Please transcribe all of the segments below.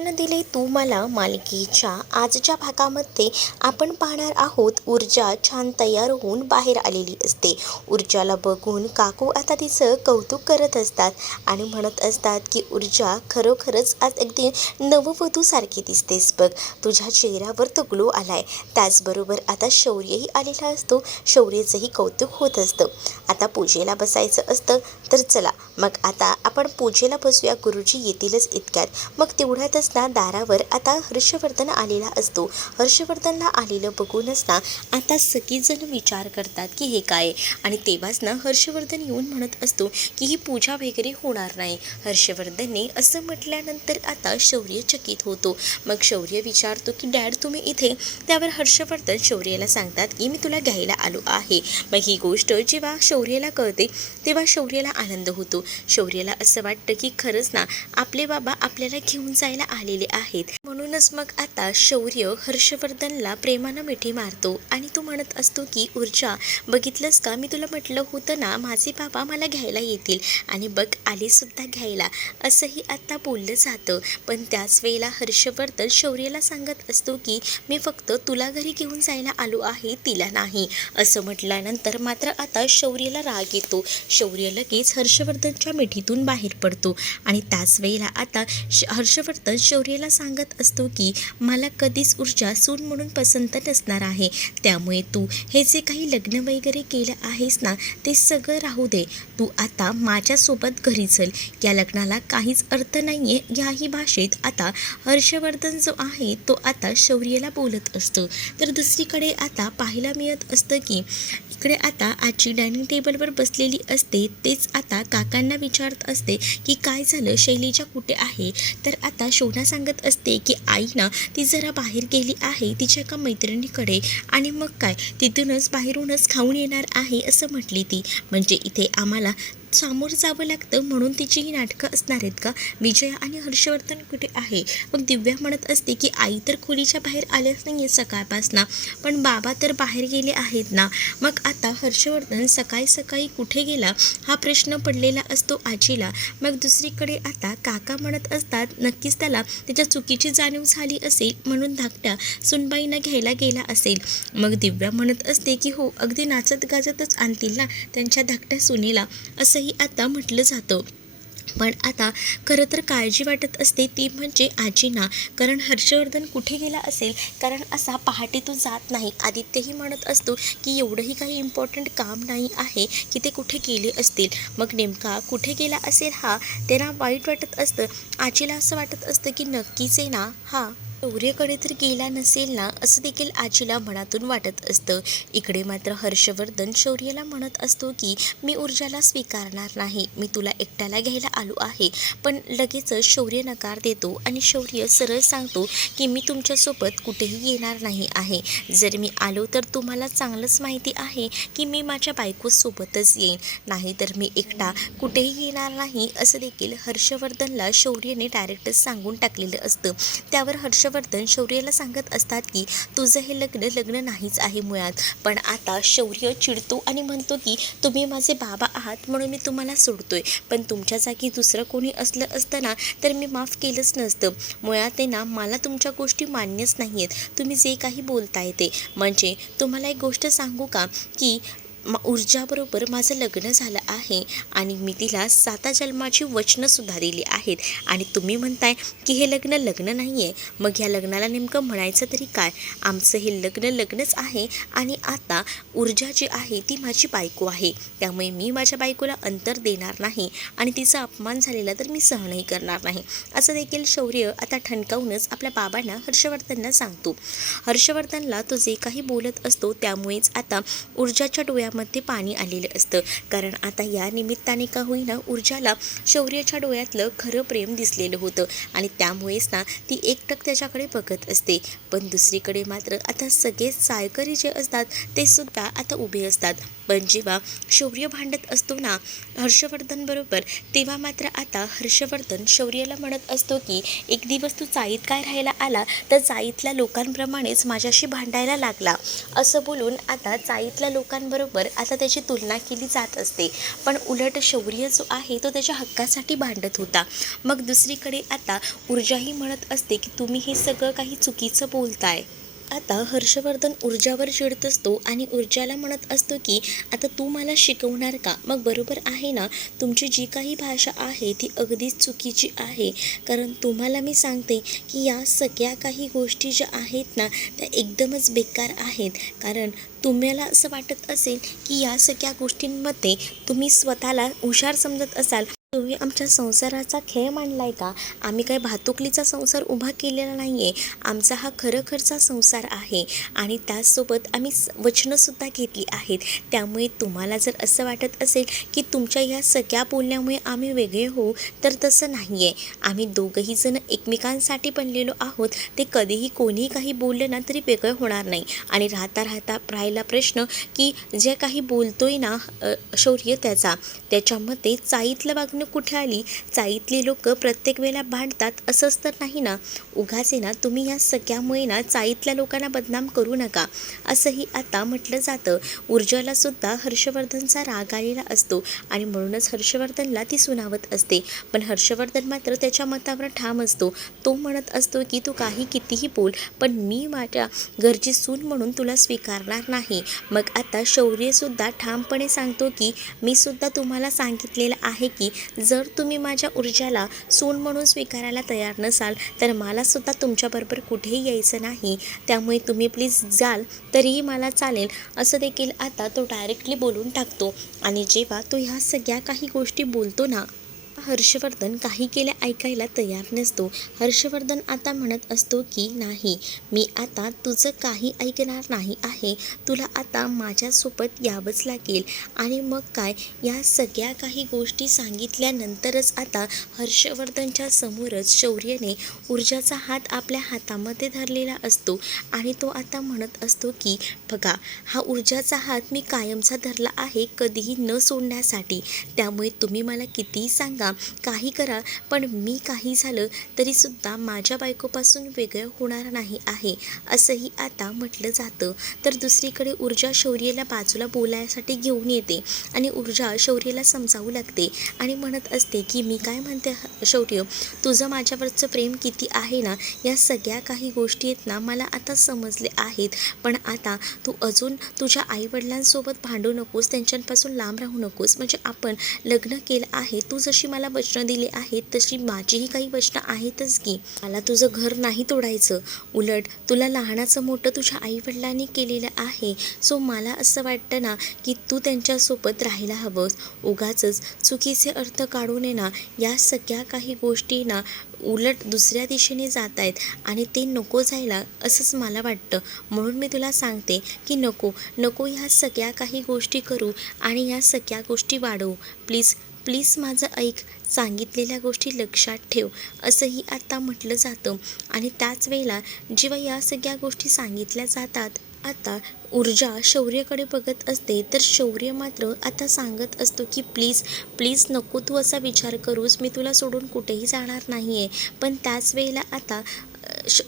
न दिले तू मला मालिकेच्या आजच्या भागामध्ये आपण पाहणार आहोत. ऊर्जा छान तयार होऊन बाहेर आलेली असते. ऊर्जाला बघून काकू आता तिचं कौतुक करत असतात आणि म्हणत असतात की ऊर्जा खरोखरच आज अगदी नववधूसारखी दिसतेस बघ. तुझ्या चेहऱ्यावर तो ग्लो आलाय. त्याचबरोबर आता शौर्यही आलेला असतो. शौर्याचंही कौतुक होत असतं. आता पूजेला बसायचं असतं. तर चला मग आता आपण पूजेला बसूया. गुरुजी येतीलच इतक्यात. मग तेवढ्यातच ना दारावर आता हर्षवर्धन आलेला असतो. हर्षवर्धनला आलेलं बघूनच ना आता सगळीजण विचार करतात की हे काय. आणि तेव्हाच ना हर्षवर्धन येऊन म्हणत असतो की ही पूजा वगैरे होणार नाही. हर्षवर्धनने असं म्हटल्यानंतर आता शौर्य चकित होतो. मग शौर्य विचारतो की डॅड तुम्ही इथे. त्यावर हर्षवर्धन शौर्याला सांगतात की मी तुला घ्यायला आलो आहे. मग ही गोष्ट जेव्हा शौर्याला कळते तेव्हा शौर्याला आनंद होतो. शौर्याला असं वाटतं की खरंच ना आपले बाबा आपल्याला घेऊन जायला आलेले आहेत. म्हणूनच मग आता शौर्य हर्षवर्धनला प्रेमानं मिठी मारतो आणि तो म्हणत असतो की ऊर्जा बघितलंस का, मी तुला म्हटलं होतं ना माझे बाबा मला घ्यायला येतील आणि बघ आले सुद्धा घ्यायला. असंही आता बोललं जातं. पण त्याच वेळेला हर्षवर्धन शौर्याला सांगत असतो की मी फक्त तुला घरी घेऊन जायला आलो आहे, तिला नाही. असं म्हटल्यानंतर मात्र आता शौर्याला राग येतो. शौर्य लगेच हर्षवर्धनच्या मिठीतून बाहेर पडतो आणि त्याच वेळेला आता हर्षवर्धन शौर्याला सांगत असतो की मला कधीच ऊर्जा सून म्हणून पसंत नसणार आहे. त्यामुळे तू हे जे काही लग्न वगैरे केलं आहेस ना ते सगळं राहू दे. तू आता माझ्यासोबत घरी चल. या लग्नाला काहीच अर्थ नाही आहे. याही भाषेत आता हर्षवर्धन जो आहे तो आता शौर्याला बोलत असतो. तर दुसरीकडे आता पाहायला मिळत असतं की इकडे आता आजी डायनिंग टेबलवर बसलेली असते. तेच आता काकांना विचारत असते की काय झालं, शैलीजा कुठे आहे. तर आता शोना सांगत असते की आई ना ती जरा बाहेर गेली आहे तिच्या एका मैत्रिणीकडे आणि मग काय तिथूनच बाहेरूनच खाऊन येणार आहे असं म्हटली ती. म्हणजे इथे आम्हाला सामोर जावं लागतं म्हणून तिची ही नाटकं असणार आहेत का. विजया आणि हर्षवर्धन कुठे आहे. मग दिव्या म्हणत असते की आई तर खोलीच्या बाहेर आल्याच नाही आहे सकाळपासून, पण बाबा तर बाहेर गेले आहेत ना. मग आता हर्षवर्धन सकाळी सकाळी कुठे गेला हा प्रश्न पडलेला असतो आजीला. मग दुसरीकडे आता काका म्हणत असतात नक्कीच त्याला त्याच्या चुकीची जाणीव झाली असेल म्हणून धाकट्या सुनबाईंना घ्यायला गेला असेल. मग दिव्या म्हणत असते की हो अगदी नाचत गाजतच आणतील ना त्यांच्या धाकट्या सुनेला, असंही आता म्हटलं जातं. पण आता खरं तर काळजी वाटत असते ती म्हणजे आजींना. कारण हर्षवर्धन कुठे गेला असेल, कारण असा पहाटे तो जात नाही. आदित्यही म्हणत असतो की एवढंही काही इम्पॉर्टंट काम नाही आहे की ते कुठे गेले असतील. मग नेमका कुठे गेला असेल हा त्यांना वाईट वाटत असतं. आजीला असं वाटत असतं की नक्कीच आहे ना हा शौर्यकडे तर गेला नसेल ना असं देखील आजीला मनातून वाटत असतं. इकडे मात्र हर्षवर्धन शौर्याला म्हणत असतो की मी ऊर्जाला स्वीकारणार नाही, मी तुला एकट्याला घ्यायला आलो आहे. पण लगेचच शौर्य नकार देतो आणि शौर्य सरळ सांगतो की मी तुमच्यासोबत कुठेही येणार नाही आहे. जर मी आलो तर तुम्हाला चांगलंच माहिती आहे की मी माझ्या बायकोसोबतच येईन, नाहीतर मी एकटा कुठेही येणार नाही असं देखील हर्षवर्धनला शौर्यने डायरेक्टच सांगून टाकलेलं असतं. त्यावर हर्षवर्धन शौर्याला सांगत असतात की तुझं हे लग्न नाहीच आहे मुळात. पण आता शौर्य चिडतो आणि म्हणतो की तुम्ही माझे बाबा आहात म्हणून मी तुम्हाला सोडतोय, पण तुमच्या जागी दुसरं कोणी असलं असतं ना तर मी माफ केलंच नसतं. मुळात आहे ना मला तुमच्या गोष्टी मान्यच नाही आहेत तुम्ही जे काही बोलताय ते. म्हणजे तुम्हाला एक गोष्ट सांगू का की ऊर्जाबरोबर माझं लग्न झालं आहे आणि मी तिला 7 जन्माची वचनंसुद्धा दिली आहेत आणि तुम्ही म्हणताय की हे लग्न नाही आहे. मग या लग्नाला नेमकं म्हणायचं तरी काय. आमचं हे लग्नच आहे आणि आता ऊर्जा जी आहे ती माझी बायको आहे. त्यामुळे मी माझ्या बायकोला अंतर देणार नाही आणि तिचा अपमान झालेला तर मी सहनही करणार नाही, असं देखील शौर्य आता ठणकावूनच आपल्या बाबांना हर्षवर्धनला सांगतो. हर्षवर्धनला तो जे काही बोलत असतो त्यामुळेच आता ऊर्जाच्या डोळ्यामध्ये पाणी आलेलं असतं. कारण आता या निमित्ताने का होईना ऊर्जाला शौर्याच्या डोळ्यातलं खरं प्रेम दिसलेलं होतं आणि त्यामुळेच ना ती एकटक त्याच्याकडे बघत असते. पण दुसरीकडे मात्र आता सगळे सायकरी जे असतात ते सुद्धा आता उभे असतात. पण जेव्हा शौर्य भांडत असतो ना हर्षवर्धन बरोबर, तेव्हा मात्र आता हर्षवर्धन शौर्यला म्हणत असतो की एक दिवस तू चाळीत काय राहायला आला तर चाळीतल्या लोकांप्रमाणेच माझ्याशी भांडायला लागला, असं बोलून आता चाळीतल्या लोकांबरोबर आता त्याची तुलना केली जात असते. पण उलट शौर्य जो आहे तो त्याच्या हक्कासाठी भांडत होता. मग दुसरीकडे आता ऊर्जाही म्हणत असते की तुम्ही हे सगळं काही चुकीचं बोलताय. आता हर्षवर्धन ऊर्जावर चिडत असतो आणि ऊर्जाला म्हणत असतो की आता तू मला शिकवणार का? मग बरोबर आहे ना, तुमची जी काही भाषा आहे ती अगदीच चुकीची आहे. कारण तुम्हाला मी सांगते की या सगळ्या काही गोष्टी ज्या आहेत ना त्या एकदमच बेकार आहेत. कारण तुम्हाला असं वाटत असेल की या सगळ्या गोष्टींमध्ये तुम्ही स्वतःला हुशार समजत असाल. तुम्ही आमच्या संसाराचा खेळ मांडलाय का? आम्ही काय भातुकलीचा संसार उभा केलेला नाही आहे. आमचा हा खरोखरचा संसार आहे आणि त्याचसोबत आम्ही वचनंसुद्धा घेतली आहेत. त्यामुळे तुम्हाला जर असं वाटत असेल की तुमच्या या सगळ्या बोलण्यामुळे आम्ही वेगळे होऊ, तर तसं नाही आहे. आम्ही दोघंही जण एकमेकांसाठी बनलेलो आहोत. ते कधीही कोणीही काही बोललं ना तरी वेगळं होणार नाही. आणि राहता राहता राहिला प्रश्न की जे काही बोलतोय ना शौर्य त्याच्यामध्ये चाळीतलं वागणं कुठे आली? चाळीतली लोक प्रत्येक वेळेला भांडतात असंच तर नाही ना. उगाच ना तुम्ही या सगळ्यामुळे ना चाळीतल्या लोकांना बदनाम करू नका, असंही आता म्हटलं जातं. ऊर्जाला सुद्धा हर्षवर्धनचा राग आलेला असतो आणि म्हणूनच हर्षवर्धनला ती सुनावत असते. पण हर्षवर्धन मात्र त्याच्या मतावर ठाम असतो. तो म्हणत असतो की तू काही कितीही बोल, पण मी माझ्या घरची सून म्हणून तुला स्वीकारणार नाही. मग आता शौर्यसुद्धा ठामपणे सांगतो की मी सुद्धा तुम्हाला सांगितलेलं आहे की जर तुम्ही माझ्या ऊर्जाला सून म्हणून स्वीकारायला तयार नसाल तर मलासुद्धा तुमच्याबरोबर कुठेही यायचं नाही. त्यामुळे तुम्ही प्लीज जाल तरीही मला चालेल, असं देखील आता तो डायरेक्टली बोलून टाकतो. आणि जेव्हा तो ह्या सगळ्या काही गोष्टी बोलतो ना, हर्षवर्धन काही केल्या ऐकायला तयार नसतो. हर्षवर्धन आता म्हणत असतो की नाही, मी आता तुझं काही ऐकणार नाही आहे. तुला आता माझ्यासोबत यावंच लागेल. आणि मग काय, या सगळ्या काही गोष्टी सांगितल्यानंतरच आता हर्षवर्धनच्या समोरच शौर्यने ऊर्जाचा हात आपल्या हातामध्ये धरलेला असतो आणि तो आता म्हणत असतो की बघा, हा ऊर्जाचा हात मी कायमचा धरला आहे, कधीही न सोडण्यासाठी. त्यामुळे तुम्ही मला कितीही सांगा, काही करा, पण मी काही झालं तरीसुद्धा माझ्या बायकोपासून वेगळं होणार नाही आहे, असंही आता म्हटलं जातं. तर दुसरीकडे ऊर्जा शौर्यला बाजूला बोलायसाठी घेऊन येते आणि ऊर्जा शौर्यला समजावू लागते आणि म्हणत असते की मी काय म्हणते शौर्य, तुझं माझ्यावरचं प्रेम किती आहे ना, या सगळ्या काही गोष्टी आहेत ना मला आता समजले आहेत. पण आता तू अजून तुझ्या आईवडिलांसोबत भांडू नकोस, त्यांच्यापासून लांब राहू नकोस. म्हणजे आपण लग्न केलं आहे, तू जशी मला वचनं दिली आहेत तशी माझीही काही वचनं आहेतच की. मला तुझं घर नाही तोडायचं, उलट तुला लहानाचं मोठं तुझ्या आईवडिलांनी केलेलं आहे. सो मला असं वाटतं ना की तू त्यांच्यासोबत राहायला हवंस. उगाचच चुकीचे अर्थ काढून ना या सगळ्या काही गोष्टी ना उलट दुसऱ्या दिशेने जात आहेत आणि ते नको जायला, असंच मला वाटतं. म्हणून मी तुला सांगते की नको नको ह्या सगळ्या काही गोष्टी करू आणि ह्या सगळ्या गोष्टी वाढवू. प्लीज प्लीज माझं ऐक, सांगितलेल्या गोष्टी लक्षात ठेव, असंही आता म्हटलं जातं. आणि त्याच वेळेला जेव्हा या सगळ्या गोष्टी सांगितल्या जातात, आता ऊर्जा शौर्यकडे बघत असते तर शौर्य मात्र आता सांगत असतो की प्लीज प्लीज नको तू असा विचार करूस, मी तुला सोडून कुठेही जाणार नाही आहे. पण त्याच वेळेला आता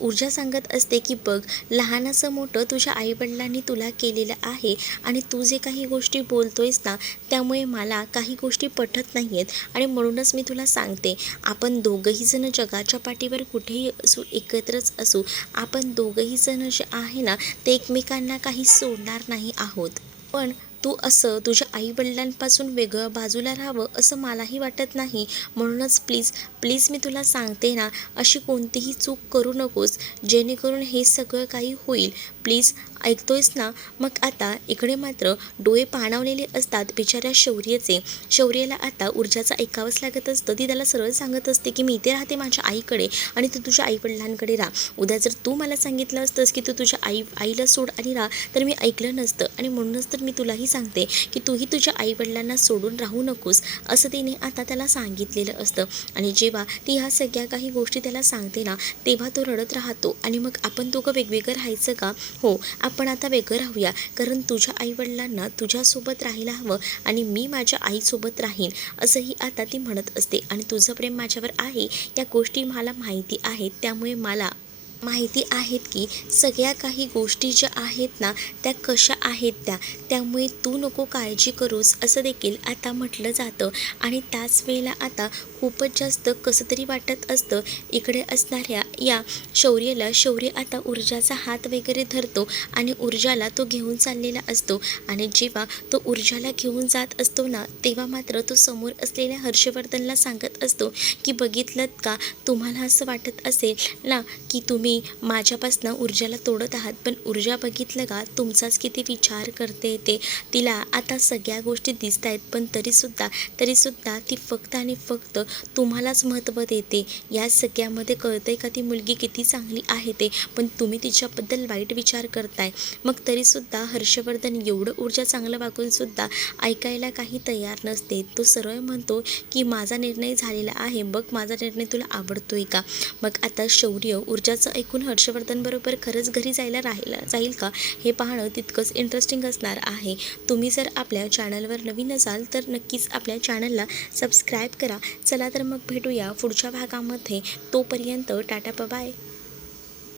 ऊर्जा सांगत असते की बघ, लहानाचं मोठं तुझ्या आईवडिलांनी तुला केलेलं आहे आणि तू जे काही गोष्टी बोलतोयस ना त्यामुळे मला काही गोष्टी पटत नाही आहेत. आणि म्हणूनच मी तुला सांगते, आपण दोघंही जण जगाच्या पाठीवर कुठेही असू, एकत्रच असू, आपण दोघंही जण जे आहे ना ते एकमेकांना काही सोडणार नाही आहोत. पण तू असं तुझ्या आईवडिलांपासून वेगळं बाजूला राहावं असं मलाही वाटत नाही. म्हणूनच प्लीज प्लीज मी तुला सांगते ना, अशी कोणतीही चूक करू नकोस जेणेकरून हे सगळं काही होईल. प्लीज ऐकतोयस ना? मग आता इकडे मात्र डोळे पाणावलेले असतात बिचाऱ्या शौर्यचे. शौर्यला आता ऊर्जाचं ऐकावंच लागत असतं. ती त्याला सरळ सांगत असते की मी इथे राहते माझ्या आईकडे आणि तू तुझ्या आईवडिलांकडे राहा. उद्या जर तू मला सांगितलं असतंस की तू तुझ्या आईला सोड आणि राहा, तर मी ऐकलं नसतं. आणि म्हणूनच तर मी तुलाही सांगते की तूही तुझ्या आईवडिलांना सोडून राहू नकोस, असं तिने आता त्याला सांगितलेलं असतं. आणि जेव्हा ती ह्या सगळ्या काही गोष्टी त्याला सांगते ना, तेव्हा तो रडत राहतो. आणि मग आपण दोघं वेगवेगळं राहायचं का? हो, आपण आता वेगळं राहूया, कारण तुझ्या आईवडिलांना तुझ्यासोबत राहायला हवं आणि मी माझ्या आईसोबत राहीन, असंही आता ती म्हणत असते. आणि तुझं प्रेम माझ्यावर आहे या गोष्टी मला माहिती आहेत, त्यामुळे मला माहिती आहेत की सगळ्या काही गोष्टी ज्या आहेत ना, त्या कशा आहेत त्यामुळे तू नको काळजी करूस, असं देखील आता म्हटलं जातं. आणि त्याच वेळेला आता खूपच जास्त कसं तरी वाटत असतं इकडे असणाऱ्या या शौर्य आता ऊर्जाचा हात वगैरे धरतो आणि ऊर्जाला तो घेऊन चाललेला असतो. आणि जेव्हा तो ऊर्जाला घेऊन जात असतो ना, तेव्हा मात्र तो समोर असलेल्या हर्षवर्धनला सांगत असतो की बघितलंत का, तुम्हाला असं वाटत असेल ना की तुम्ही माझ्यापासनं ऊर्जाला तोडत आहात, पण ऊर्जा बघितलं का तुमचाच किती विचार करते ते. तिला आता सगळ्या गोष्टी दिसत आहेत, पण तरीसुद्धा ती फक्त आणि फक्त तुम्हालाच महत्त्व देते. या सगळ्यामध्ये कळतंय का ती मुलगी किती चांगली आहे ते, पण तुम्ही तिच्याबद्दल वाईट विचार करताय. मग तरीसुद्धा हर्षवर्धन एवढं ऊर्जा चांगलं वागूनसुद्धा ऐकायला काही तयार नसते. तो सरळ म्हणतो की माझा निर्णय झालेला आहे, बघ माझा निर्णय तुला आवडतोय का? मग आता शौर्य ऊर्जाचं ऐकून हर्षवर्धनबरोबर खरंच घरी जाईल का, हे पाहणं तितकंच इंटरेस्टिंग असणार आहे. तुम्ही जर आपल्या चॅनलवर नवीन असाल तर नक्कीच आपल्या चॅनलला सबस्क्राईब करा. चला तर मग भेटूया पुढच्या भागामध्ये. तोपर्यंत टाटा बाय.